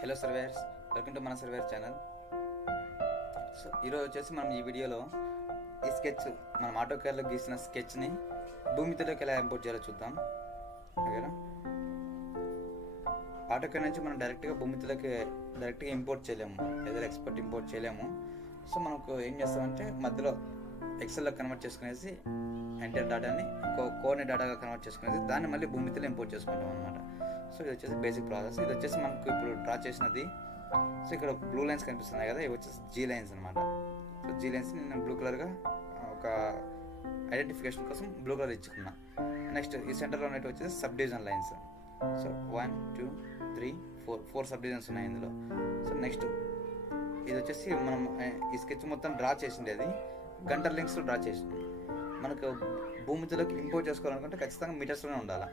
Hello surveyors, welcome to మన surveyor channel. So ఈరోజు వచ్చేసి మనం ఈ వీడియోలో ఈ స్కెచ్ మనం ఆటోకేర్లో గీసిన స్కెచ్ని భూమితిలోకి ఎలా ఇంపోర్ట్ చేయాలో చూద్దాం. ఓకేనా? ఆటోకేర్ నుంచి మనం డైరెక్ట్గా ఇంపోర్ట్ చేయలేము, ఏదైనా ఎక్స్పోర్ట్ ఇంపోర్ట్ చేయలేము. సో మనకు ఏం చేస్తామంటే మధ్యలో ఎక్సెల్లో కన్వర్ట్ చేసుకునేసి ఎంటర్ డేటాని కోఆర్డినేట్ డేటాగా కన్వర్ట్ చేసుకునేసి దాన్ని మళ్ళీ భూమితిలో ఇంపోర్ట్ చేసుకుంటాం అనమాట. సో ఇది వచ్చేసి బేసిక్ ప్రాసెస్. ఇది వచ్చేసి మనకు ఇప్పుడు డ్రా చేసినది. సో ఇక్కడ బ్లూ లైన్స్ కనిపిస్తున్నాయి కదా, ఇవి వచ్చేసి జీ లైన్స్ అనమాట. సో జీ లైన్స్ని నేను బ్లూ కలర్గా ఒక ఐడెంటిఫికేషన్ కోసం బ్లూ కలర్ ఇచ్చుకున్నా. నెక్స్ట్ ఈ సెంటర్లో ఉన్నట్టు వచ్చేసి sub division lines. So 1 2 3 4 sub divisions ఉన్నాయి ఇందులో. సో నెక్స్ట్ ఇది వచ్చేసి మనం ఈ స్కెచ్ మొత్తం డ్రా చేసిండేది గంటర్ లింక్స్లో డ్రా చేసింది. మనకు భూమితిలోకి ఇంపోర్ట్ చేసుకోవాలనుకుంటే ఖచ్చితంగా మీటర్స్లోనే ఉండాలి.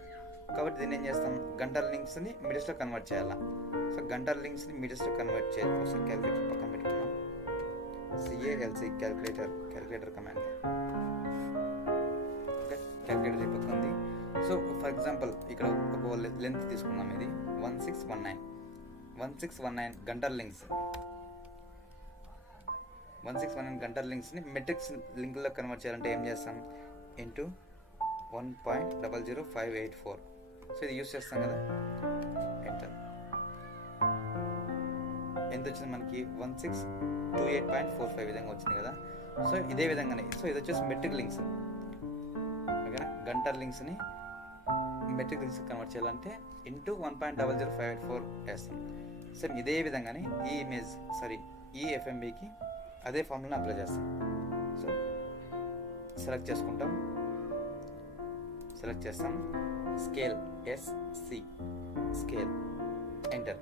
కాబట్టి దీన్ని ఏం చేస్తాం, గంటర్ లింక్స్ని మీటర్స్లో కన్వర్ట్ చేయాలా. సో గంటర్ లింక్స్ని మీటర్స్లో కన్వర్ట్ చేయడం కోసం క్యాలిక్యులేటర్ పక్కన పెట్టుకున్నాం. CALC calculator command. Okay, calculator ఈ పక్క ఉంది. సో ఫర్ ఎగ్జాంపుల్ ఇక్కడ ఒక లెంత్ తీసుకున్నాం, ఇది 1619 గంటర్ లింక్స్. 1619 గంటర్ లింక్స్ని మెట్రిక్స్ లింక్లో కన్వర్ట్ చేయాలంటే ఏం చేస్తాం, ఇంటూ 1.00584. సో ఇది యూస్ చేస్తాం కదా, ఎంటర్. ఎంత వచ్చింది మనకి, 1628.45 విధంగా వచ్చింది కదా. సో ఇదే విధంగానే, సో ఇది వచ్చేసి మెట్రిక్ లింక్స్. ఓకేనా? గంటర్ లింక్స్ని మెట్రిక్ లింక్స్ కన్వర్ట్ చేయాలంటే ఇంటూ 1.00584 వేస్తాం. సేమ్ ఇదే విధంగానే ఈ FMBకి అదే ఫార్ములాని అప్లై చేస్తాం. సో సెలెక్ట్ చేస్తాం, scale SC scale, enter.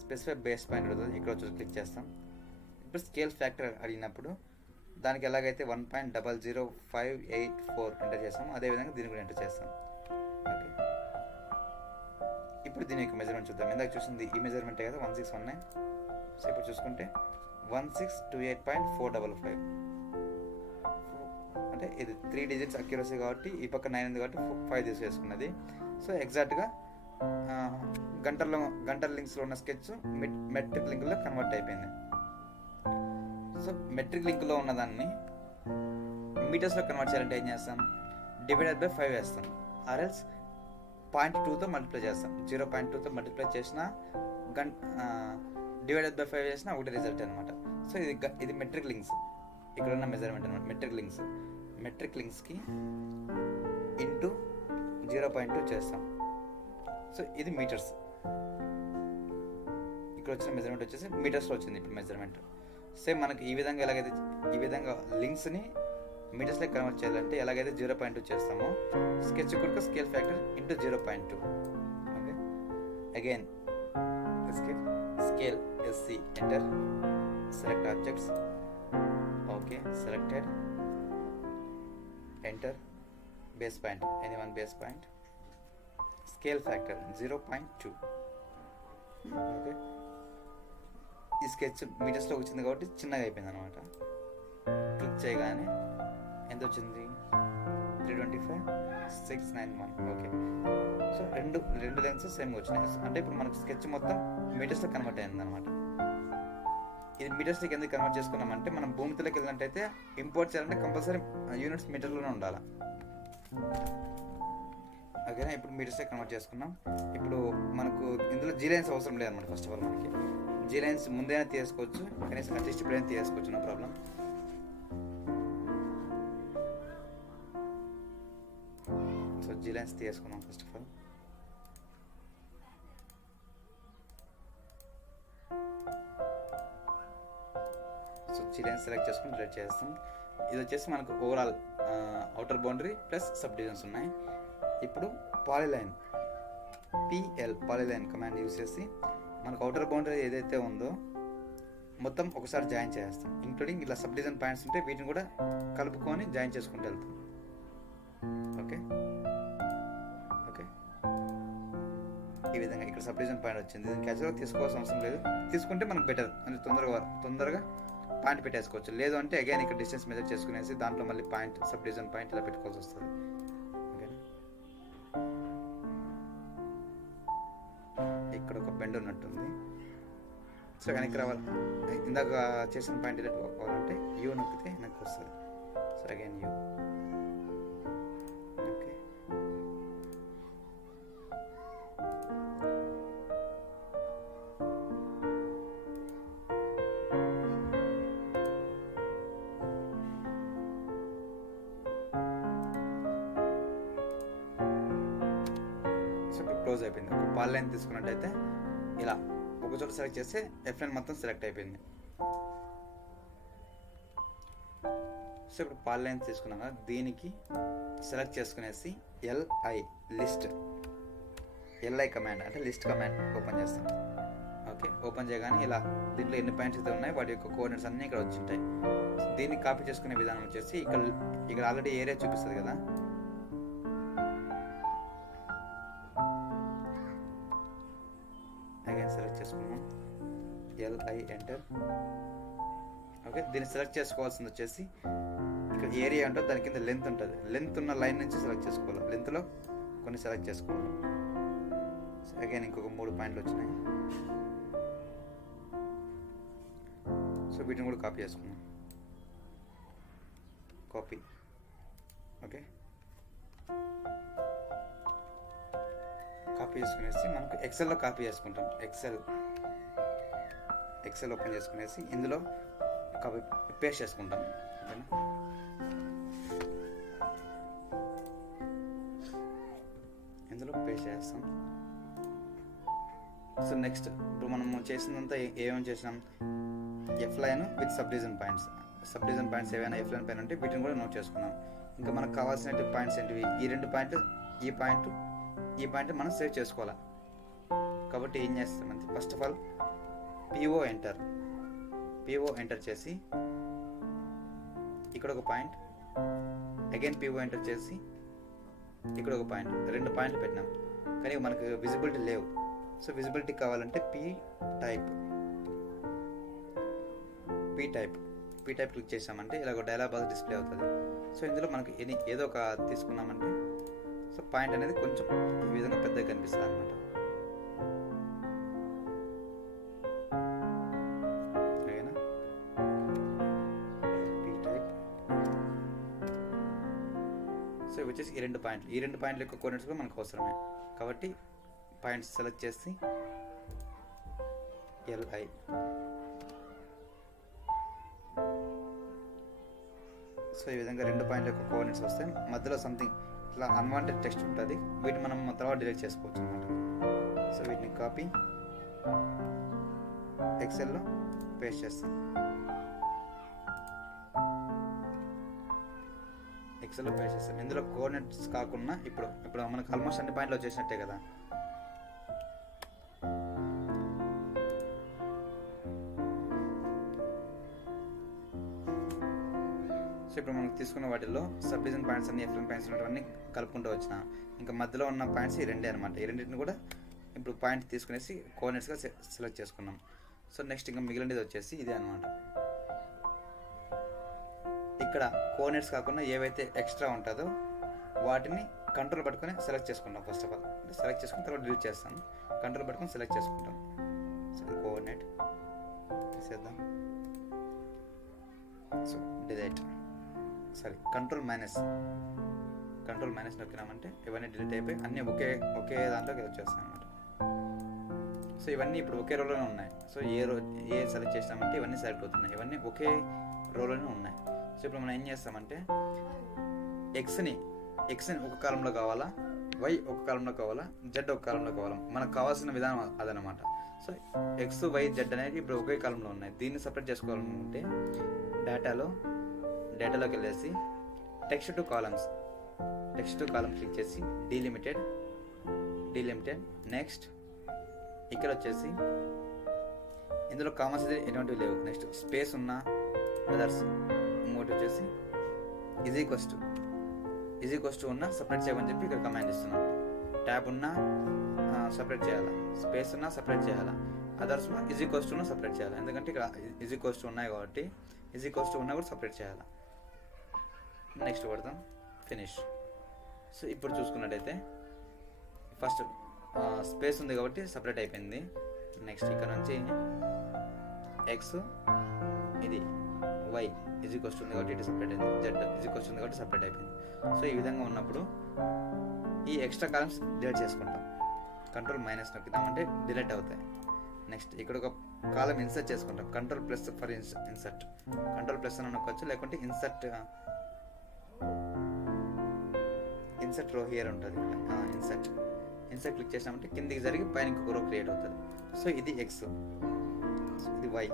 Specify base point అవుతుంది, ఇక్కడ వచ్చి క్లిక్ చేస్తాం. ఇప్పుడు స్కేల్ ఫ్యాక్టర్ అడిగినప్పుడు దానికి ఎలాగైతే 1.00584 ఎంటర్ చేస్తాం, అదేవిధంగా దీన్ని కూడా ఎంటర్ చేస్తాం. ఓకే, ఇప్పుడు దీని యొక్క మెజర్మెంట్ చూద్దాం. ఇందాక చూసింది ఈ మెజర్మెంటే కదా, 1619. సో ఇప్పుడు చూసుకుంటే 1628.455. అంటే ఇది 3 డిజిట్స్ అక్యురసీ కాబట్టి ఈ పక్క 9 ఉంది కాబట్టి 5 తీసేసుకున్నది. సో ఎగ్జాక్ట్గా గంటర్ లింక్స్లో ఉన్న స్కెచ్ మెట్రిక్ లింక్లో కన్వర్ట్ అయిపోయింది. సో మెట్రిక్ లింక్లో ఉన్నదాన్ని మీటర్స్లో కన్వర్ట్ చేయాలంటే ఏం చేస్తాం, డివైడెడ్ బై 5 వేస్తాం, ఆర్ఎల్స్ 0.2తో మల్టిప్లై చేస్తాం. 0.2తో మల్టిప్లై చేసిన డివైడెడ్ బై 5 చేసిన ఒకటి రిజల్ట్ అనమాట. సో ఇది మెట్రిక్ లింక్స్, ఇక్కడ ఉన్న మెజర్మెంట్ అనమాట. మెట్రిక్ లింక్స్కి ఇంటూ 0.2 చేస్తాం. సో ఇది మీటర్స్. ఇక్కడ వచ్చిన మెజర్మెంట్ వచ్చేసి మీటర్స్లో వచ్చింది ఇప్పుడు మెజర్మెంట్. సేమ్ మనకి ఈ విధంగా లింక్స్ని మీటర్స్లో కన్వర్ట్ చేయాలంటే ఎలాగైతే 0.2 చేస్తామో స్కెచ్ కూడా scale factor into 0.2. Okay, again scale SC, enter. Select objects, okay, selected, enter. Base point, anyone base point, scale factor 0.2. Okay, ఈ స్కెచ్ మీటర్స్లో వచ్చింది కాబట్టి చిన్నగా అయిపోయింది అనమాట. క్లిక్ చేయగానే ఎంత వచ్చింది, 325,691. ఓకే, సో రెండు లెన్స్ సేమ్ వచ్చినాయి. అంటే ఇప్పుడు మనకు స్కెచ్ మొత్తం మీటర్స్లో కన్వర్ట్ అయింది అనమాట. ఇది మీటర్స్లోకి ఎందుకు కన్వర్ట్ చేసుకున్నామంటే మనం భూమితిలోకి వెళ్ళినట్టయితే ఇంపోర్ట్ చేయాలంటే కంపల్సరీ యూనిట్స్ మీటర్లోనే ఉండాలి. ఓకేనా? ఇప్పుడు మీటర్స్లో కన్వర్ట్ చేసుకున్నాం. ఇప్పుడు మనకు ఇందులో జీ లైన్స్ అవసరం లేదన్నమాట. ఫస్ట్ ఆఫ్ ఆల్ మనకి జీ లైన్స్ ముందైనా తీసుకోవచ్చు, కనీసం అట్లీస్ట్ ఇప్పుడైనా తీసుకోవచ్చు, no problem. So G lines తీసుకున్నాం first of all. So G lines select చేసుకుని డిలీట్ చేస్తాం. ఇది వచ్చేసి మనకు overall outer boundary plus sub divisions ఉన్నాయి. ఇప్పుడు పాలిలైన్ పాలిలైన్ కమాండ్ యూస్ చేసి మనకు అవుటర్ బౌండరీ ఏదైతే ఉందో మొత్తం ఒకసారి జాయిన్ చేస్తాం, ఇంక్లూడింగ్ ఇలా సబ్ డివిజన్ పాయింట్స్ ఉంటే వీటిని కూడా కలుపుకొని జాయిన్ చేసుకుంటూ వెళ్తాం. ఓకే, ఈ విధంగా ఇక్కడ సబ్ డివిజన్ పాయింట్ వచ్చింది. దీన్ని క్యాజువల్గా తీసుకోవాల్సిన అవసరం లేదు, తీసుకుంటే మనకు బెటర్, అంటే తొందరగా పాయింట్ పెట్టేసుకోవచ్చు. లేదు అంటే అగైన్ ఇక్కడ డిస్టెన్స్ మెజర్ చేసుకునేసి దాంట్లో మళ్ళీ పాయింట్ సబ్ డివిజన్ పాయింట్ ఇలా పెట్టుకోవాల్సి వస్తుంది. ఓకే, ఇక్కడ ఒక బెండ్ ఉన్నట్టుంది. సో వెనక్కి రావాలి, ఇందాక చేసిన పాయింట్ డైరెక్ట్ కావాలంటే యూ నొక్కితే వెనక్కి వస్తుంది. So again you. Okay, so ఇప్పుడు క్లోజ్ అయిపోయింది. ఒక పాల్ లైన్ తీసుకున్నట్టయితే ఇలా ఒక చోట సెలెక్ట్ చేస్తే ఎఫ్ లైన్ మొత్తం సెలెక్ట్ అయిపోయింది. సో ఇప్పుడు పాల్ లైన్ తీసుకున్నాం కదా, దీనికి సెలెక్ట్ చేసుకునేసి ఎల్ఐ లిస్ట్, ఎల్ఐ కమాండ్ అంటే లిస్ట్ కమాండ్ ఓపెన్ చేస్తాం. ఓకే, ఓపెన్ చేయగానే ఇలా దీంట్లో ఎన్ని పాయింట్స్ అయితే ఉన్నాయి వాటి యొక్క కోఆర్డినేట్స్ అన్నీ ఇక్కడ వచ్చి ఉంటాయి. దీన్ని కాపీ చేసుకునే విధానం వచ్చేసి ఇక్కడ ఆల్రెడీ ఏరియా చూపిస్తుంది కదా, అగైన్ సెలెక్ట్ చేసుకున్నాం ఎల్ఐ ఎంటర్. ఓకే, దీన్ని సెలెక్ట్ చేసుకోవాల్సింది వచ్చేసి ఇక్కడ ఏరియా ఉంటుంది, దాని కింద లెంత్ ఉంటుంది. లెంత్ ఉన్న లైన్ నుంచి సెలెక్ట్ చేసుకోవాలి. లెంత్లో కొన్ని సెలెక్ట్ చేసుకోవాలి. అగైన్ ఇంకొక 3 పాయింట్లు వచ్చినాయి. సో వీటిని కూడా కాపీ చేసుకున్నాం. కాపీ. ఓకే, కాపీ చేసుకునేసి మనకు ఎక్సెల్లో కాపీ చేసుకుంటాం. ఎక్సెల్ ఓపెన్ చేసుకునేసి ఇందులో కాపీ పేస్ట్ చేసుకుంటాం. ఓకేనా, ఇందులో పేస్ట్ చేస్తాం. సో నెక్స్ట్ ఇప్పుడు మనం చేసినంతా ఏమేమి చేసినాం, F line with sub division points. Sub division points ఏవైనా ఎఫ్ లైన్ పైన ఉంటే వీటిని కూడా నోట్ చేసుకున్నాం. ఇంకా మనకు కావాల్సిన పాయింట్స్ ఏంటివి, ఈ 2 పాయింట్లు, ఈ పాయింట్ మనం సేవ్ చేసుకోవాలి. కాబట్టి ఏం చేస్తామంటే first of all PO enter చేసి ఇక్కడ ఒక పాయింట్, అగైన్ పిఓ ఎంటర్ చేసి ఇక్కడ ఒక పాయింట్, 2 పాయింట్లు పెట్టినాం. కానీ మనకు విజిబిలిటీ లేవు. సో విజిబిలిటీ కావాలంటే పీ టైప్ క్లిక్ చేసామంటే ఇలా ఒక డైలాగ్ బాక్స్ డిస్ప్లే అవుతుంది. సో ఇందులో మనకు ఏదో ఒక తీసుకున్నామంటే సో పాయింట్ అనేది కొంచెం ఈ విధంగా పెద్దగా కనిపిస్తుంది అన్నమాట. ఓకేనా, పీ టైప్. సో ఇవి వచ్చేసి ఈ 2 పాయింట్ల యొక్క కోఆర్డినేట్స్ కూడా మనకు అవసరమే. కాబట్టి పాయింట్స్ సెలెక్ట్ చేసి ఎల్ఐ. సో ఈ విధంగా 2 పాయింట్ల యొక్క కోఆర్డినేట్స్ వస్తాయి. మధ్యలో సంథింగ్ ఇట్లా అన్వాంటెడ్ టెక్స్ట్ ఉంటుంది, వీటిని మనం తర్వాత డిలీట్ చేసుకోవచ్చు అనమాట. సో వీటిని కాపీ ఎక్సెల్లో పేస్ట్ చేస్తాం. ఇందులో కోఆర్డినేట్స్ కాకుండా ఇప్పుడు మనకు ఆల్మోస్ట్ అన్ని పాయింట్లు వచ్చేసినట్టే కదా. సో ఇప్పుడు మనకు తీసుకున్న వాటిల్లో సబ్ డివిజన్ పాయింట్స్ అన్ని ఎఫ్ఎన్ పాయింట్స్ ఉన్నవన్నీ కలుపుకుంటూ వచ్చిన, ఇంకా మధ్యలో ఉన్న పాయింట్స్ ఈ 2 అనమాట. ఈ రెండింటిని కూడా ఇప్పుడు పాయింట్ తీసుకునేసి కోఆర్డినేట్స్గా సెలెక్ట్ చేసుకున్నాం. సో నెక్స్ట్ ఇంకా మిగిలినది వచ్చేసి ఇదే అనమాట. ఇక్కడ కోఆర్డినేట్స్ కాకుండా ఏవైతే ఎక్స్ట్రా ఉంటుందో వాటిని కంట్రోల్ పట్టుకొని సెలెక్ట్ చేసుకుంటాం. ఫస్ట్ ఆఫ్ ఆల్ అంటే సెలెక్ట్ చేసుకుని తర్వాత డిలీట్ చేస్తాం. కంట్రోల్ పట్టుకొని సెలెక్ట్ చేసుకుంటాం. సో కోఆర్డినేట్ తీసేద్దాం. So delete, sorry control minus నొక్కినామంటే ఇవన్నీ డిలీట్ అయిపోయి అన్నీ ఒకే దాంట్లోకి వచ్చేస్తాయి అనమాట. సో ఇవన్నీ ఇప్పుడు ఒకే రోలోనే ఉన్నాయి. సో ఏ సెలెక్ట్ చేసినామంటే ఇవన్నీ సెలెక్ట్ అవుతున్నాయి. ఇవన్నీ ఒకే రోలోనే ఉన్నాయి. సో ఇప్పుడు మనం ఏం చేస్తామంటే ఎక్స్ని ఒక కాలంలో కావాలా, వై ఒక కాలంలో కావాలా, జెడ్ ఒక కాలంలో కావాలా, మనకు కావాల్సిన విధానం అదనమాట. సో ఎక్స్, వై, జెడ్ అనేది ఇప్పుడు ఒకే కాలంలో ఉన్నాయి. దీన్ని సపరేట్ చేసుకోవాలనుకుంటే డేటాలోకి వెళ్ళేసి టెక్స్ట్ టు కాలమ్స్ క్లిక్ చేసి డీలిమిటెడ్ నెక్స్ట్ ఇక్కడ వచ్చేసి ఇందులో కామర్స్ ఎటువంటివి లేవు. నెక్స్ట్ స్పేస్ ఉన్న అదర్స్, ఇంకోటి వచ్చేసి ఈజ్ ఈక్వల్స్ టు ఉన్న సపరేట్ చేయమని చెప్పి ఇక్కడ కమాండ్ ఇస్తున్నాం. ట్యాబ్ ఉన్నా సపరేట్ చేయాలా, స్పేస్ ఉన్నా సపరేట్ చేయాలా, అదర్స్ ఈజ్ ఈక్వల్స్ టు ఉన్న సపరేట్ చేయాలి. ఎందుకంటే ఇక్కడ ఈజ్ ఈక్వల్స్ టు ఉన్నాయి కాబట్టి ఈజ్ ఈక్వల్స్ టు ఉన్నా కూడా సపరేట్ చేయాలి. నెక్స్ట్ కొడతాం, ఫినిష్. సో ఇప్పుడు చూసుకున్నట్టయితే ఫస్ట్ స్పేస్ ఉంది కాబట్టి సపరేట్ అయిపోయింది. నెక్స్ట్ ఇక్కడ నుంచి ఎక్స్, ఇది వై ఈజ్ ఈక్వల్స్ ఉంది కాబట్టి ఇటు సపరేట్ అయింది, జెడ్ ఈజ్ ఈక్వల్స్ ఉంది కాబట్టి సపరేట్ అయిపోయింది. సో ఈ విధంగా ఉన్నప్పుడు ఈ ఎక్స్ట్రా కాలమ్స్ డిలీట్ చేసుకుంటాం. కంట్రోల్ మైనస్ నొక్కిద్దామంటే డిలీట్ అవుతాయి. నెక్స్ట్ ఇక్కడ ఒక కాలం ఇన్సర్ట్ చేసుకుంటాం. Control plus for insert, control plus అని నొక్కొచ్చు, లేకుంటే ఇన్సర్ట్ రో హియర్ ఉంటుంది. ఇన్సర్ట్ క్లిక్ చేసినామంటే కిందికి జరిగి పైన ఇంకొక రో క్రియేట్ అవుతుంది. సో ఇది ఎక్స్, ఇది వై,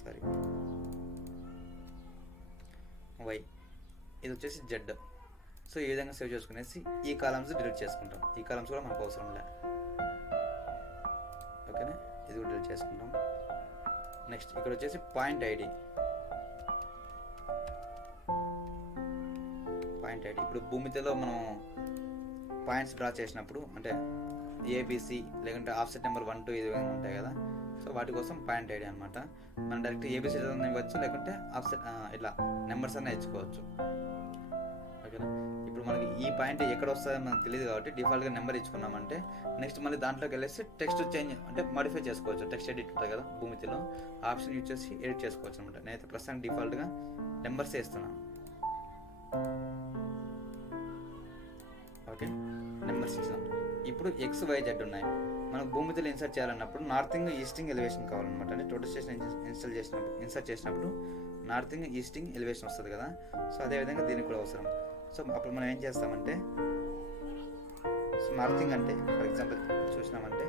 సారీ వై, ఇది వచ్చేసి జెడ్. సో ఈ విధంగా సేవ్ చేసుకునేసి ఈ కాలమ్స్ డిలీట్ చేసుకుంటాం. ఈ కాలమ్స్ కూడా మనకు అవసరం లే. ఓకేనా, ఇది కూడా డిలీట్ చేసుకుంటాం. నెక్స్ట్ ఇక్కడ వచ్చేసి పాయింట్ ఐడి. ఇప్పుడు భూమితిలో మనం పాయింట్స్ డ్రా చేసినప్పుడు అంటే ఏబిసి లేకుంటే ఆఫ్సెట్ నెంబర్ 1 2 ఇది ఉంటాయి కదా. సో వాటి కోసం పాయింట్ ఐడి అనమాట. మనం డైరెక్ట్ ఏబిసి ఇవ్వచ్చు, లేకుంటే ఆఫ్సెట్ ఇట్లా నెంబర్స్ అన్నీ ఇచ్చుకోవచ్చు. ఓకేనా, ఇప్పుడు మనకి ఈ పాయింట్ ఎక్కడ వస్తుందో మనకు తెలియదు కాబట్టి డిఫాల్ట్గా నెంబర్ ఇచ్చుకున్నామంటే నెక్స్ట్ మళ్ళీ దాంట్లోకి వెళ్ళేసి టెక్స్ట్ చేంజ్ అంటే మాడిఫై చేసుకోవచ్చు. టెక్స్ట్ ఎడిట్ ఉంటుంది కదా భూమితిలో, ఆప్షన్ యూజ్ చేసి ఎడిట్ చేసుకోవచ్చు అనమాట. నేనైతే ప్రస్తుతానికి డిఫాల్ట్గా నెంబర్సే ఇస్తున్నాను. ఓకే, నెంబర్స్ ఇచ్చాం. ఇప్పుడు ఎక్స్ వై జెడ్ ఉన్నాయి. మనకు భూమితిలో ఇన్సర్ట్ చేయాలన్నప్పుడు నార్తింగ్ ఈస్టింగ్ ఎలివేషన్ కావాలన్నమాట. అంటే టోటల్ స్టేషన్ ఇన్సర్ట్ చేసినప్పుడు నార్తింగ్ ఈస్టింగ్ ఎలివేషన్ వస్తుంది కదా. సో అదేవిధంగా దీనికి కూడా అవసరం. సో అప్పుడు మనం ఏం చేస్తామంటే, సో నార్తింగ్ అంటే ఫర్ ఎగ్జాంపుల్ చూసినామంటే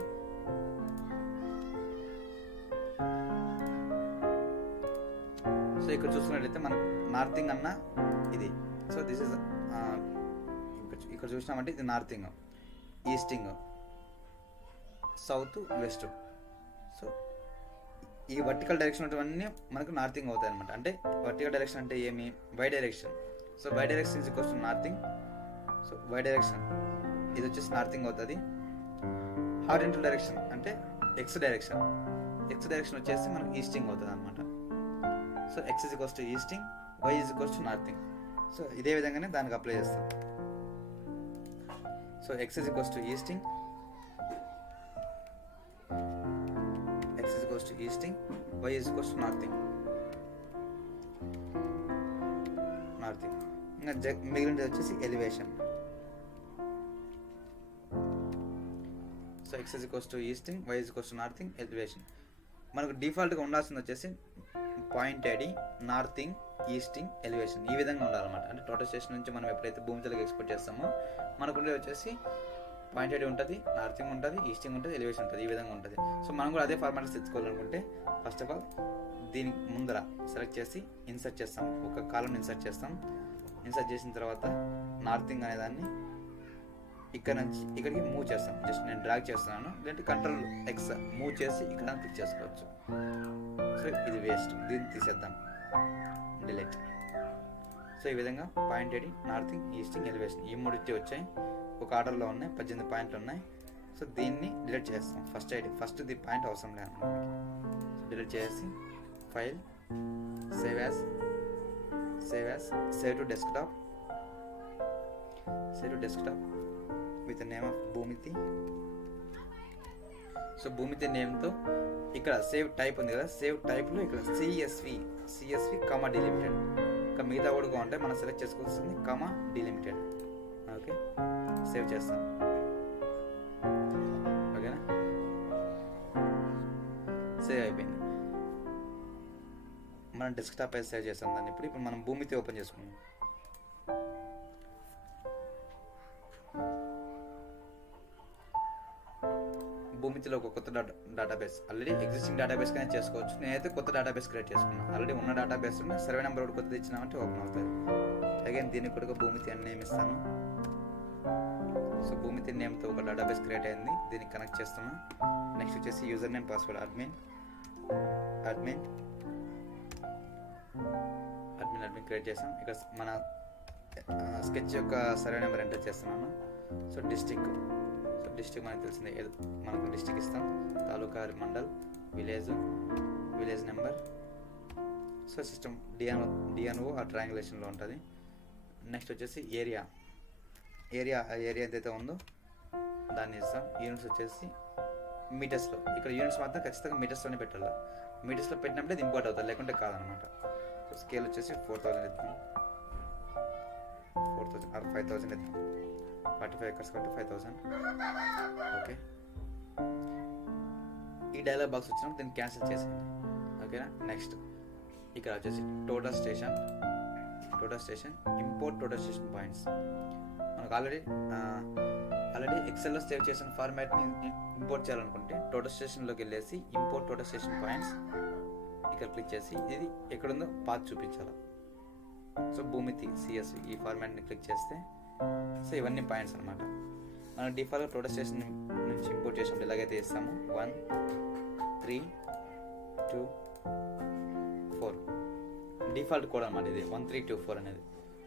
సో ఇక్కడ చూసుకున్నట్లయితే మనకు నార్తింగ్ అన్న ఇది. సో దిస్ ఇస్ ఇక్కడ చూసినామంటే ఇది నార్తింగ్, ఈస్టింగ్, సౌత్, వెస్ట్. సో ఈ వర్టికల్ డైరెక్షన్ అన్నీ మనకు నార్తింగ్ అవుతాయి అనమాట. అంటే వర్టికల్ డైరెక్షన్ అంటే ఏమి, Y direction. So Y direction is equals to northing. So Y direction ఇది వచ్చేసి నార్తింగ్ అవుతుంది. హారిజాంటల్ డైరెక్షన్ అంటే ఎక్స్ డైరెక్షన్. ఎక్స్ డైరెక్షన్ వచ్చేసి మనకు ఈస్టింగ్ అవుతుంది అనమాట. So X is equals to easting, Y is equals to northing. So ఇదే విధంగానే దానికి అప్లై చేస్తాం. So X is equals to easting, x is equals to easting, y is equals to northing. ఇంకా మిగిలినది వచ్చేసి elevation. So x is equals to easting, y is equals to northing, elevation. మనకు డిఫాల్ట్గా ఉండాల్సింది వచ్చేసి పాయింట్ ఐడి, నార్తింగ్, ఈస్టింగ్, ఎలివేషన్ ఈ విధంగా ఉండాలన్నమాట. అంటే టోటల్ స్టేషన్ నుంచి మనం ఎప్పుడైతే భూమితిలోకి ఎక్స్పోర్ట్ చేస్తామో మనకు ఉండేది వచ్చేసి పాయింట్ ఐడి ఉంటుంది, నార్తింగ్ ఉంటుంది, ఈస్టింగ్ ఉంటుంది, ఎలివేషన్ ఉంటుంది, ఈ విధంగా ఉంటుంది. సో మనం కూడా అదే ఫార్మాట్స్ తెచ్చుకోవాలనుకుంటే ఫస్ట్ ఆఫ్ ఆల్ దీనికి ముందర సెలెక్ట్ చేసి ఇన్సర్ట్ చేస్తాం. ఒక కాలమ్ ఇన్సర్ట్ చేస్తాం. ఇన్సర్ట్ చేసిన తర్వాత నార్తింగ్ అనేదాన్ని ఇక్కడ నుంచి ఇక్కడికి మూవ్ చేస్తాం. జస్ట్ నేను డ్రాగ్ చేస్తున్నాను, లేదంటే కంట్రోల్ ఎక్స్ మూవ్ చేసి ఇక్కడ క్లిక్ చేసుకోవచ్చు. సో ఇది వేస్ట్, దీన్ని తీసేద్దాం, డిలీట్. సో ఈ విధంగా పాయింట్ ఐడి, నార్తింగ్, ఈస్టింగ్, ఎలివేషన్ ఈ మూడింటి వచ్చాయి. ఒక ఆర్డర్లో ఉన్నాయి, 18 పాయింట్లు ఉన్నాయి. సో దీన్ని డిలీట్ చేస్తాం. ఫస్ట్ ది పాయింట్ అవసరం లేదు. సో డిలీట్ చేసి file, save to desktop with name of Bhoomiti. So Bhoomiti నేమ్తో ఇక్కడ సేవ్ టైప్ ఉంది కదా, సేవ్ టైప్లో ఇక్కడ సిఎస్వి కామా డిలిమిటెడ్. ఇంకా మిగతా కూడా ఉంటాయి, మనం సెలెక్ట్ చేసుకోవాల్సింది కామా డిలిమిటెడ్. ఓకే, సేవ్ చేస్తాం. ఓకేనా, సేవ్ అయిపోయింది. మనం డెస్క్టాప్ పై సేవ్ చేస్తాం దాన్ని. ఇప్పుడు మనం భూమితి ఓపెన్ చేసుకున్నాం. భూమితిలో ఒక కొత్త డేటాబేస్, ఆల్రెడీ ఎగ్జిస్టింగ్ డేటాబేస్ కానీ చేసుకోవచ్చు. నేనైతే కొత్త డేటాబేస్ క్రియేట్ చేసుకున్నాను. ఆల్రెడీ ఉన్న డేటాబేస్ సర్వే నెంబర్ ఒకటి కొత్తది ఇచ్చినామంటే ఓపెన్ అవుతుంది. అగైన్ దీనికి కూడా భూమితి అని నేమ్ ఇస్తాను. సో భూమితి నేమ్తో ఒక డేటాబేస్ క్రియేట్ అయింది, దీనికి కనెక్ట్ చేస్తున్నా. నెక్స్ట్ వచ్చేసి user name, password admin create చేసాం. ఇక్కడ మన స్కెచ్ యొక్క సర్వే నెంబర్ ఎంటర్ చేస్తున్నాను. సో డిస్ట్రిక్ట్ మనకు తెలిసిందే, మనకు డిస్ట్రిక్ట్ ఇస్తాం, taluka, mandal, village number. So system DNO ఆ ట్రయాంగులేషన్లో ఉంటుంది. నెక్స్ట్ వచ్చేసి ఏరియా ఏదైతే ఉందో దాన్ని ఇస్తాం. యూనిట్స్ వచ్చేసి మీటర్స్లో, ఇక్కడ యూనిట్స్ మాత్రం ఖచ్చితంగా మీటర్స్లోనే పెట్టాలి. మీటర్స్లో పెట్టినప్పుడు ఇది ఇంపార్ట్ అవుతుంది, లేకుంటే కాదనమాట. సో స్కేల్ వచ్చేసి 4000 ఇద్దాం, 4000 ఆర్ 5000 ఇద్దాం. 45 acres కాబట్టి 5000. ఓకే, ఈ డైలాగ్ బాక్స్ వచ్చినప్పుడు దీన్ని క్యాన్సిల్ చేసేయండి. ఓకేనా. నెక్స్ట్ ఇక్కడ వచ్చేసి total station import total station points. మనకు ఆల్రెడీ ఎక్సెల్లో సేవ్ చేసిన ఫార్మాట్ని ఇంపోర్ట్ చేయాలనుకుంటే టోటల్ స్టేషన్లోకి వెళ్ళేసి ఇంపోర్ట్ టోటల్ స్టేషన్ పాయింట్స్ ఇక్కడ క్లిక్ చేసి ఇది ఎక్కడుందో పాత్ చూపించాలి. సో భూమితి సిఎస్వి ఈ ఫార్మాట్ని క్లిక్ చేస్తే సో ఇవన్నీ పాయింట్స్ అనమాట. మనం డిఫాల్ట్గా టోటల్ స్టేషన్ నుంచి ఇంపోర్ట్ చేసినప్పుడు ఎలాగైతే ఇస్తాము 1 3 2 4 డిఫాల్ట్ కోడ్ అనమాట ఇది 1324 అనేది.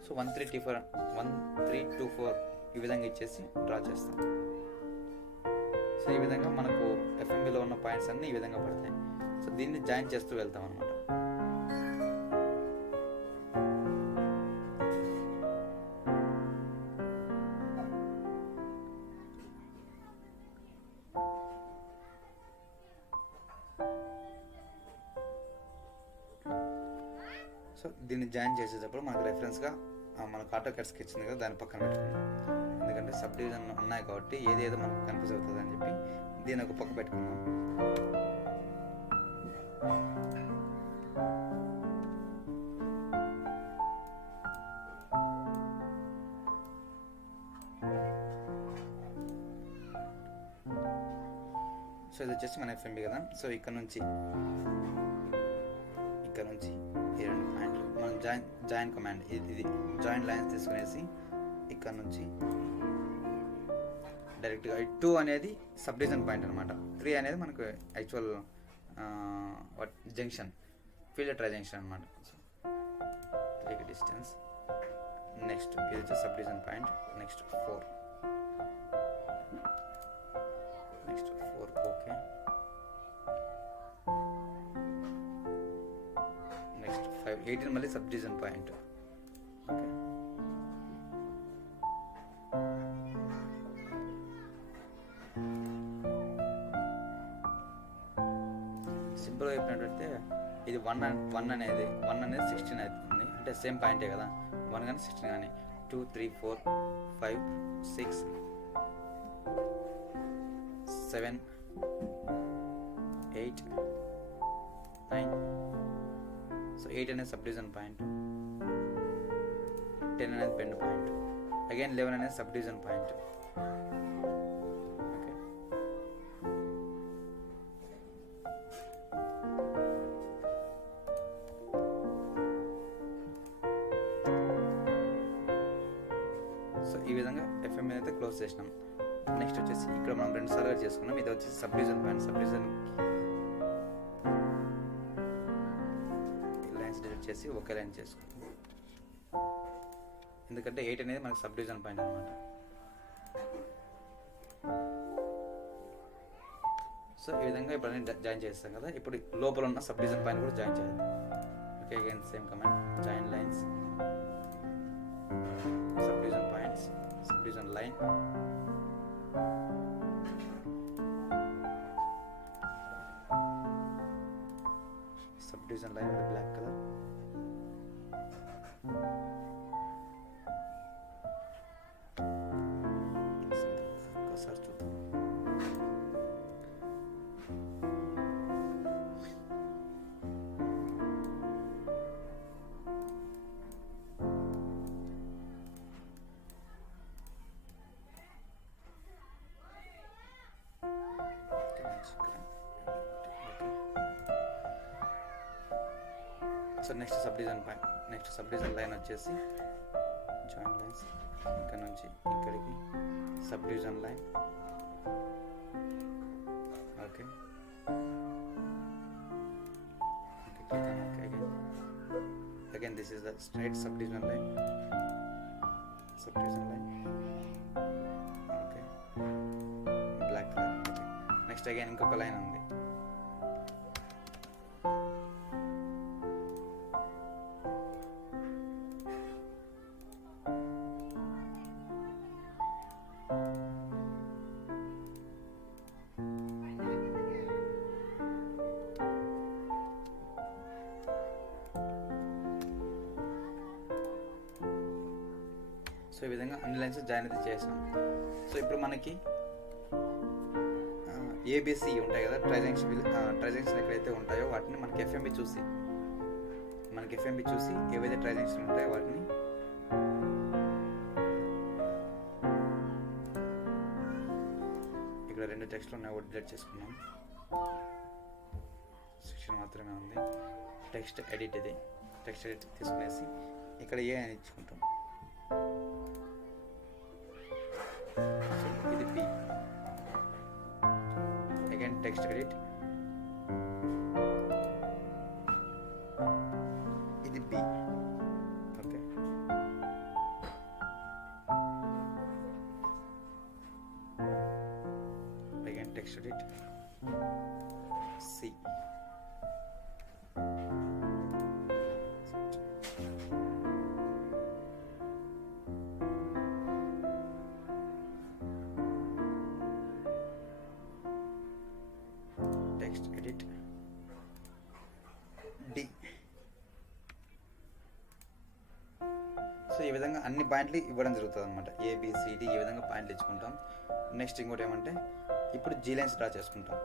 సో 1324 ఈ విధంగా ఇచ్చేసి డ్రా చేస్తాం. సో ఈ విధంగా మనకు ఎఫ్ఎంబిలో ఉన్న పాయింట్స్ అన్నీ ఈ విధంగా పడతాయి. సో దీన్ని జాయిన్ చేస్తూ వెళ్తాం అనమాట. సో దీన్ని జాయిన్ చేసేటప్పుడు మనకు రెఫరెన్స్గా మనకు ఆటో క్యాడ్ స్కెచ్ ఉంది కదా, దాని పక్కన పెట్టుకున్నాం. ఎందుకంటే సబ్ డివిజన్ ఉన్నాయి కాబట్టి ఏదేదో మనకు కన్ఫ్యూజ్ అవుతుంది అని చెప్పి దీని ఒక పక్క పెట్టుకున్నాం. సో ఇది వచ్చేసి మన ఎఫ్ఎంబి కదా. సో ఇక్కడ నుంచి ఈ 2 పాయింట్లు మనం జాయిన్ కమాండ్ ఇది జాయిన్ లైన్స్ తీసుకునేసి ఇక్కడ నుంచి డైరెక్ట్గా 2 అనేది సబ్ డివిజన్ పాయింట్ అనమాట. 3 అనేది మనకు actual junction field tri junction అనమాట. So 3 distance. నెక్స్ట్ ఇది వచ్చి subdivision point. Next 4 okay. Next 5 18 మళ్ళీ సబ్ డివిజన్ పాయింట్. ఓకే, సింపుల్గా చెప్పినట్టయితే ఇది 1 అనేది 16 అవుతుంది. అంటే సేమ్ పాయింటే కదా, 1 కానీ 16 కానీ. 2 3 4 5 6 7 8 9. సో 8 అనేది సబ్ డివిజన్ పాయింట్, 10 అనేది బెండ్ పాయింట్, అగైన్ 11 అనేది sub division point. Okay, so ఈ విధంగా ఎఫ్ఎంఏ అయితే క్లోజ్ చేసినాం. నెక్స్ట్ వచ్చేసి ఇక్కడ మనం 2 సార్లు చేసుకున్నాం. ఇది వచ్చేసి sub division point. Sub division lines delete చేసి ఒకే లైన్ చేసుకున్నాం. ఎందుకంటే 8 అనేది మనకు సబ్ డివిజన్ పాయింట్ అనమాట. సో ఈ విధంగా ఇప్పుడు జాయిన్ చేస్తాం కదా. ఇప్పుడు లోపల ఉన్న సబ్ డివిజన్ పాయింట్ కూడా జాయిన్ చేయాలి. Okay, again same command join lines sub division points sub division line. Subdivision line with black color. Search చూద్దాం. So next sub division point. Next sub division line వచ్చేసి join lines ఇక్కడ నుంచి ఇక్కడికి sub division line. Okay, again this is the straight subdivision line. Okay, black color. Okay, next again ఇంకొక line ఉంది. So ఈ విధంగా అన్ని లైన్స్ జాయిన్ అయితే చేసాం. సో ఇప్పుడు మనకి ఏబిసి ఉంటాయి కదా, ట్రైజంక్షన్ ఎక్కడైతే ఉంటాయో వాటిని మనకి ఎఫ్ఎంబి చూసి ఏవైతే ట్రైజంక్షన్ ఉంటాయో వాటిని ఇక్కడ 2 టెక్స్ట్లు ఉన్నాయి, ఒకటి డిలీట్ చేసుకున్నాం. సెక్షన్ మాత్రమే ఉంది. టెక్స్ట్ ఎడిట్ తీసుకునేసి ఇక్కడ ఏ అని ఇచ్చుకుంటాం. ఇది బి. అగైన్ టెక్స్ట్ ఎడిట్, ఇది B. Okay, again text edit, C. Text edit, D. So ఈ విధంగా అన్ని పాయింట్లు ఇవ్వడం జరుగుతుంది అనమాట. ఏబిసిడి ఈ విధంగా పాయింట్లు ఇచ్చుకుంటాం. నెక్స్ట్ ఇంకోటి ఏమంటే ఇప్పుడు జీ లైన్స్ డ్రా చేసుకుంటాం.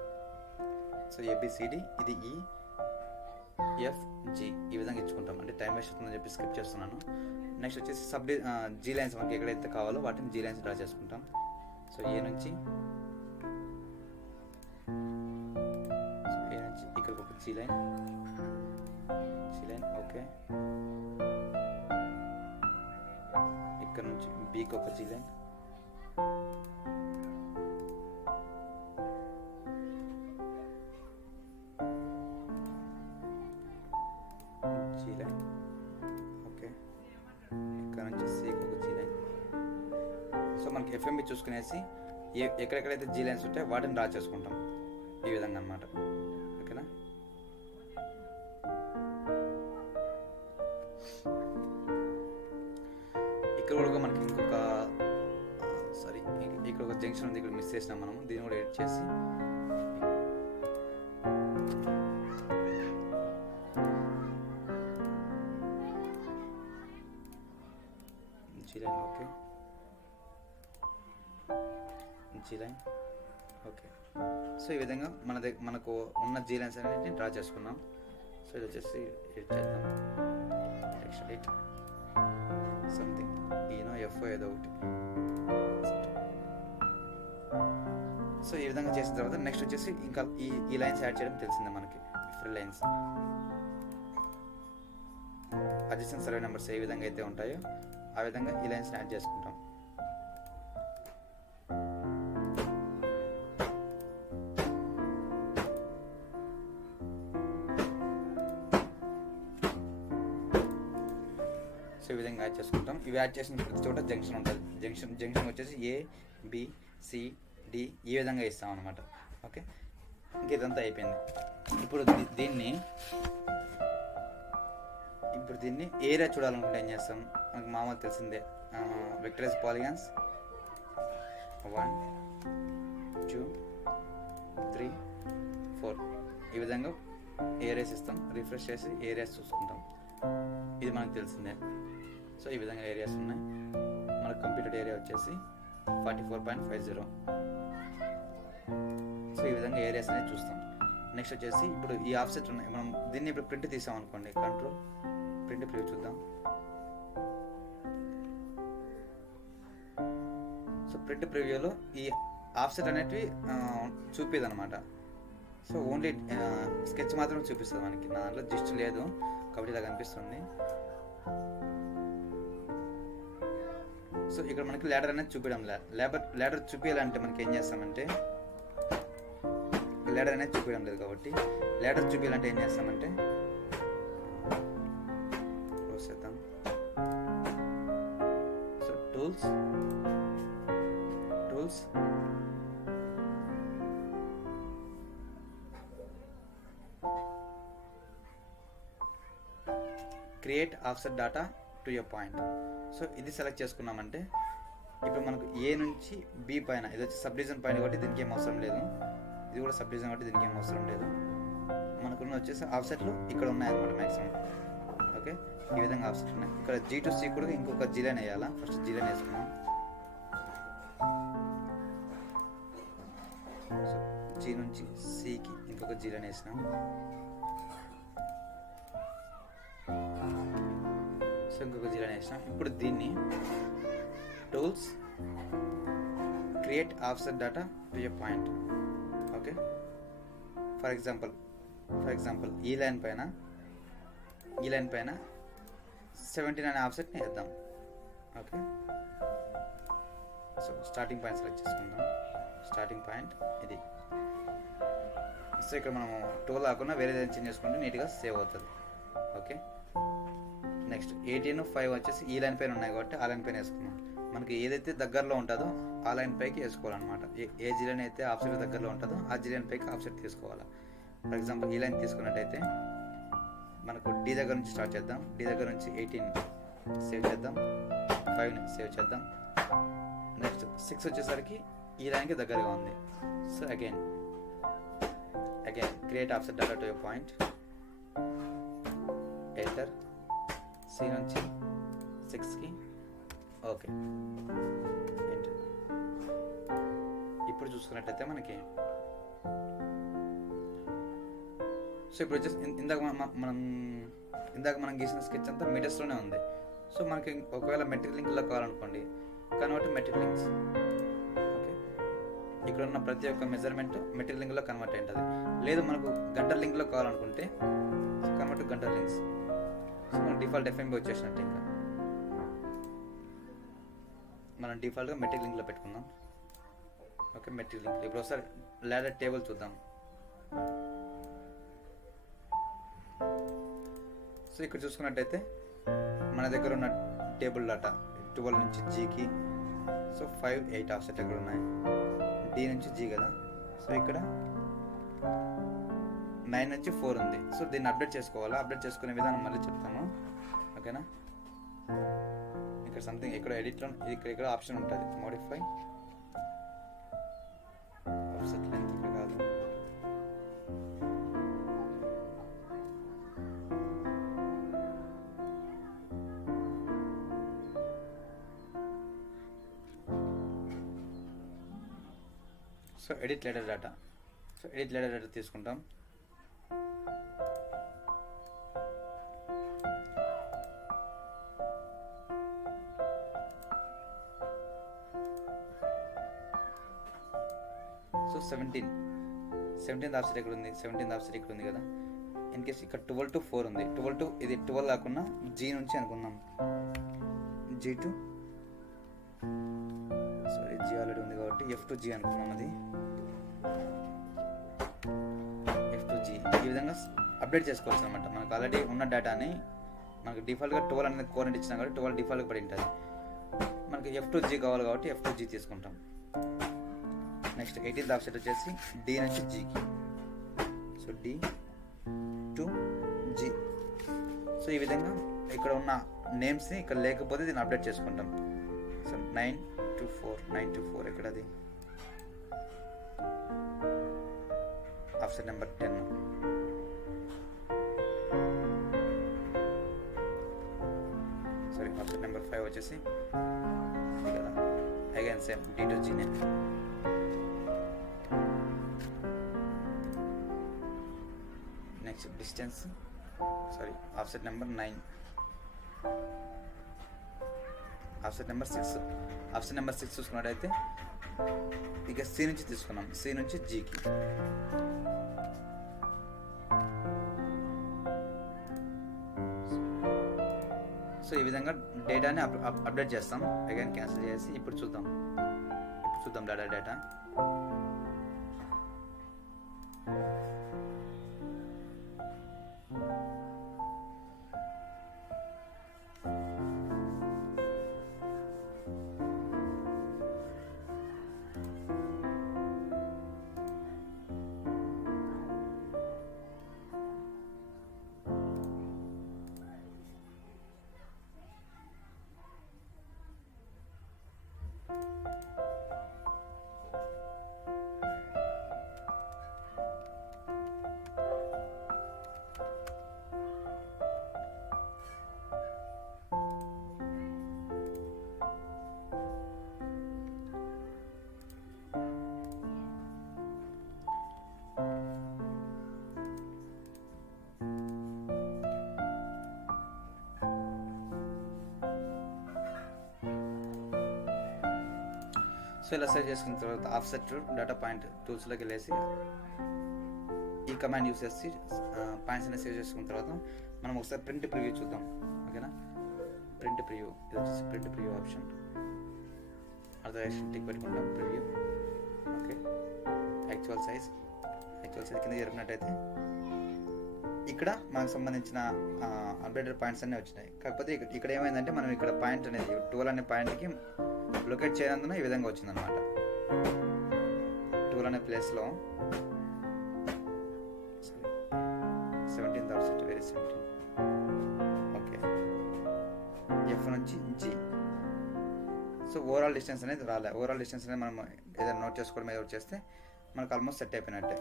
సో ఏబిసిడి, ఇది ఈ, ఎఫ్, జి ఈ విధంగా ఇచ్చుకుంటాం. అంటే టైం వేస్ట్ అవుతుందని చెప్పి స్కిప్ చేస్తున్నాను. నెక్స్ట్ వచ్చేసి జీ లైన్స్ మనకి ఎక్కడైతే కావాలో వాటిని జీ లైన్స్ డ్రా చేసుకుంటాం. సో ఏ నుంచి ఇక్కడికి ఒక జీ లైన్, ఓకే. ఇక్కడ నుంచి బీకి ఒక జీ లైన్, ఓకే. ఇక్కడ నుంచి సికి ఒక జీ లైన్. సో మనకి ఎఫ్ఎంబి చూసుకునేసి ఎక్కడెక్కడైతే జీ లైన్స్ ఉంటాయో వాటిని డ్రా చేసుకుంటాం ఈ విధంగా అన్నమాట. ఓకేనా? ఇక్కడ కూడా మనకి ఇంకొక ఇక్కడ ఒక జంక్షన్ ఉంది, ఇక్కడ మిస్ చేసినాం మనం. దీన్ని కూడా ఎడిట్ చేసి G line, okay. G line, okay. So ఈ విధంగా మనకు ఉన్న జీ లైన్స్ అనేటిని డ్రా చేసుకున్నాం. సో ఇది వచ్చేసి ఎడిట్ చేద్దాం. టెక్స్ట్ ఎడిట్, సంథింగ్ ఎఫ్ఓ ఏదో ఒకటి. సో ఈ విధంగా చేసిన తర్వాత నెక్స్ట్ వచ్చేసి ఇంకా ఈ లైన్స్ యాడ్ చేయడం తెలిసిందే మనకి. Free lines, adjacent survey numbers ఏ విధంగా అయితే ఉంటాయో ఆ విధంగా ఈ లైన్స్ యాడ్ చేసుకుంటాం. సో ఈ విధంగా యాడ్ చేసుకుంటాం. ఇవి యాడ్ చేసిన ప్రతి చోట జంక్షన్ ఉంటుంది. జంక్షన్ వచ్చేసి ఏ, బి, సి, డి ఈ విధంగా ఇస్తాం అనమాట. ఓకే, ఇంక ఇదంతా అయిపోయింది. ఇప్పుడు దీన్ని ఏరియా చూడాలనుకుంటే ఏం చేస్తాం? మనకు మామూలు తెలిసిందే, వెక్టరైజ్ పాలిగాన్స్ 1, 2, 3, 4 ఈ విధంగా ఏరియాస్ ఇస్తాం. రిఫ్రెష్ చేసి ఏరియాస్ చూసుకుంటాం. ఇది మనకు తెలిసిందే. సో ఈ విధంగా ఏరియాస్ ఉన్నాయి. మనకు కంప్యూటెడ్ ఏరియా వచ్చేసి 44.50. సో ఈ విధంగా ఏరియాస్ అనేది చూస్తాం. నెక్స్ట్ వచ్చేసి ఇప్పుడు ఈ ఆఫ్సెట్ ఉన్నాయి. మనం దీన్ని ఇప్పుడు ప్రింట్ తీసాం అనుకోండి, కంట్రోల్ ప్రింట్ ప్రివ్యూ చూద్దాం. సో ప్రింట్ ప్రివ్యూలో ఈ ఆఫ్సెట్ అనేటివి చూపిది అనమాట. సో ఓన్లీ స్కెచ్ మాత్రం చూపిస్తుంది మనకి. నా దాంట్లో జిస్ట్ లేదు కాబట్టి ఇలా కనిపిస్తుంది. సో ఇక్కడ మనకి ల్యాడర్ అనేది చూపించడం ల్యాడర్ చూపించాలంటే మనకి ఏం చేస్తామంటే, ల్యాడర్ అనేది చూపించడం లేదు కాబట్టి ల్యాడర్ చూపించాలంటే ఏం చేస్తామంటే క్లోజ్ చేద్దాం. So tools create offset data to a point. So ఇది సెలెక్ట్ చేసుకున్నామంటే ఇప్పుడు మనకు ఏ నుంచి బి పైన, ఇది వచ్చి సబ్ డివిజన్ పైన కాబట్టి దీనికి ఏం అవసరం లేదు. ఇది కూడా సబ్ డివిజన్ కాబట్టి దీనికి ఏం అవసరం లేదు. మనకున్న వచ్చేసి ఆఫ్సెట్లు ఇక్కడ ఉన్నాయన్నమాట మ్యాక్సిమం. ఓకే, ఈ విధంగా ఆఫ్సెట్ ఉన్నాయి. ఇక్కడ G to C కూడా ఇంకొక G లైన్ వేయాలా. ఫస్ట్ G లైన్ వేసుకున్నాం. సో G నుంచి Cకి ఇంకొక G లైన్ వేసినాం. సో ఇంకొక G లైన్ వేసినాం. ఇప్పుడు దీన్ని tools create offset data to A point. Okay, for example ఈ లైన్ పైన 17 అనే ఆఫ్సెట్ని వేద్దాం. Okay, so starting point select చేసుకుందాం. స్టార్టింగ్ పాయింట్ ఇది. సో ఇక్కడ మనము టూల్ కాకుండా వేరే ఏదైనా చేంజ్ చేసుకుంటే నీట్గా సేవ్ అవుతుంది. ఓకే, నెక్స్ట్ 18, 5 వచ్చేసి ఈ లైన్ పైన ఉన్నాయి కాబట్టి ఆ లైన్ పైన వేసుకుందాం. మనకి ఏదైతే దగ్గరలో ఉంటుందో ఆ లైన్ పైకి వేసుకోవాలన్నమాట. ఏ జీ లైన్ అయితే ఆఫ్సెట్ దగ్గరలో ఉంటుందో ఆ జీ లైన్ పైకి ఆఫ్సెట్ తీసుకోవాలి. ఫర్ ఎగ్జాంపుల్ ఈ లైన్ తీసుకున్నట్టయితే మనకు D దగ్గర నుంచి స్టార్ట్ చేద్దాం. D దగ్గర నుంచి 18 సేవ్ చేద్దాం, 5 సేవ్ చేద్దాం. నెక్స్ట్ 6 వచ్చేసరికి ఈ లైన్కి దగ్గరగా ఉంది. So again create offset data to A point. Enter. C నుంచి 6కి ఓకే, ఎంటర్. ఇప్పుడు చూసుకున్నట్టయితే మనకి సో ఇప్పుడు వచ్చేసి ఇందాక మనం గీసిన స్కెచ్ అంతా మీటర్స్లోనే ఉంది. సో మనకి ఒకవేళ మెట్రిక్ లింక్లో కావాలనుకోండి, కన్వర్ట్ మెట్రిక్ లింక్స్. ఓకే, ఇక్కడ ఉన్న ప్రతి ఒక్క మెజర్మెంట్ మెట్రిక్ లింక్లో కన్వర్ట్ అయి ఉంటుంది. లేదు మనకు గంటల లింక్లో కావాలనుకుంటే కన్వర్ట్ గంటల లింక్స్. సో మనం డిఫాల్ట్ FMB వచ్చేసినట్టు. ఇంకా మనం డిఫాల్ట్గా మెట్రిక్ లింక్లో పెట్టుకుందాం. Okay, metric link. ఇప్పుడు ఒకసారి లాడర్ టేబుల్ చూద్దాం. సో ఇక్కడ చూసుకున్నట్టయితే మన దగ్గర ఉన్న టేబుల్ డేటా 12 నుంచి Gకి, సో 5, 8 ఆఫ్సెట్ ఎక్కడ ఉన్నాయి. D నుంచి G కదా. సో ఇక్కడ 9 నుంచి 4 ఉంది. సో దీన్ని అప్డేట్ చేసుకోవాలా. అప్డేట్ చేసుకునే విధానం మళ్ళీ చెప్తాను. ఓకేనా, ఇక్కడ సంథింగ్ ఇక్కడ ఎడిట్లో ఇక్కడ ఆప్షన్ ఉంటుంది, మోడిఫై ఆఫ్సెట్ లెంగ్త్. ఇక్కడ కాదు, so edit ladder data. So edit ladder data తీసుకుంటాం. సో 17th ఆఫ్సెట్ ఎక్కడ ఉంది. 17th ఆఫ్సెట్ ఇక్కడ ఉంది కదా. ఇన్ కేస్ ఇక్కడ 12 to 4 ఉంది. 12 to ఇది 12 కాకుండా G నుంచి అనుకుందాం. G to G ఆల్రెడీ ఉంది కాబట్టి F to G అనుకున్నాం. అది F to G. ఈ విధంగా అప్డేట్ చేసుకోవచ్చు అనమాట. మనకు ఆల్రెడీ ఉన్న డేటాని మనకు డిఫాల్ట్గా 12 అనేది కోఆర్డినేట్ ఇచ్చినా కాబట్టి 12 డిఫాల్ట్గా పడి ఉంటుంది. మనకి F to G కావాలి కాబట్టి F to G తీసుకుంటాం. నెక్స్ట్ 18th ఆఫ్సెట్ వచ్చేసి D నుంచి Gకి. So D to G. So ఈ విధంగా ఇక్కడ ఉన్న నేమ్స్ని ఇక్కడ లేకపోతే దీన్ని అప్డేట్ చేసుకుంటాం. సో 9 to 4 ఎక్కడది. Offset number 10. Sorry, offset number 5 వచ్చేసి కదా. Again same D to G నే. Next distance, sorry offset number 9. Offset number 6. Offset number 6 చూసుకున్నట్టయితే ఇక C నుంచి తీసుకున్నాం. C నుంచి Gకి. సో ఈ విధంగా డేటాని అప్డేట్ చేస్తాం. అగైన్ క్యాన్సిల్ చేసి ఇప్పుడు చూద్దాం డేటా. సో ఇలా సేవ్ చేసుకున్న తర్వాత ఆఫ్సెట్ డేటా పాయింట్ టూల్స్లోకి వెళ్ళేసి ఈ కమాండ్ యూస్ చేసి పాయింట్స్ అనేది సేవ్ చేసుకున్న తర్వాత మనం ఒకసారి ప్రింట్ ప్రివ్యూ చూద్దాం. ఓకేనా, ప్రింట్ ప్రివ్యూ, ఇది వచ్చేసి ప్రింట్ ప్రివ్యూ ఆప్షన్. అర్థరేషన్ టిక్ పెట్టుకుంటాం, ప్రివ్యూ. ఓకే, యాక్చువల్ సైజ్ కింద జరిగినట్టయితే ఇక్కడ మనకు సంబంధించిన అప్డేటెడ్ పాయింట్స్ అన్నీ వచ్చినాయి. కాకపోతే ఇక్కడ ఏమైందంటే మనం ఇక్కడ పాయింట్ అనేది 12 అనే పాయింట్కి లొకేట్ చేయనందున ఈ విధంగా వచ్చిందనమాట. 12 అనే ప్లేస్లో 17th offset, very 17. Okay, F నుంచి జీ. సో ఓవరాల్ డిస్టెన్స్ అనేది రాలే. ఓవరాల్ డిస్టెన్స్ అనేది మనం ఏదైనా నోట్ చేసుకోవడం ఏదో చేస్తే మనకు ఆల్మోస్ట్ సెట్ అయిపోయినట్టే.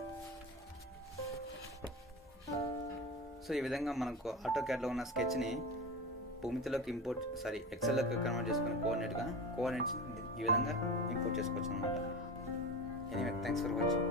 సో ఈ విధంగా మనకు ఆటోక్యాడ్లో ఉన్న స్కెచ్ని భూమితిలోకి ఎక్సెల్లోకి కన్వర్ట్ చేసుకుని కోఆర్డినేట్స్ ఈ విధంగా ఇంపోర్ట్ చేసుకోవచ్చు అనమాట. Anyway, thanks for watching.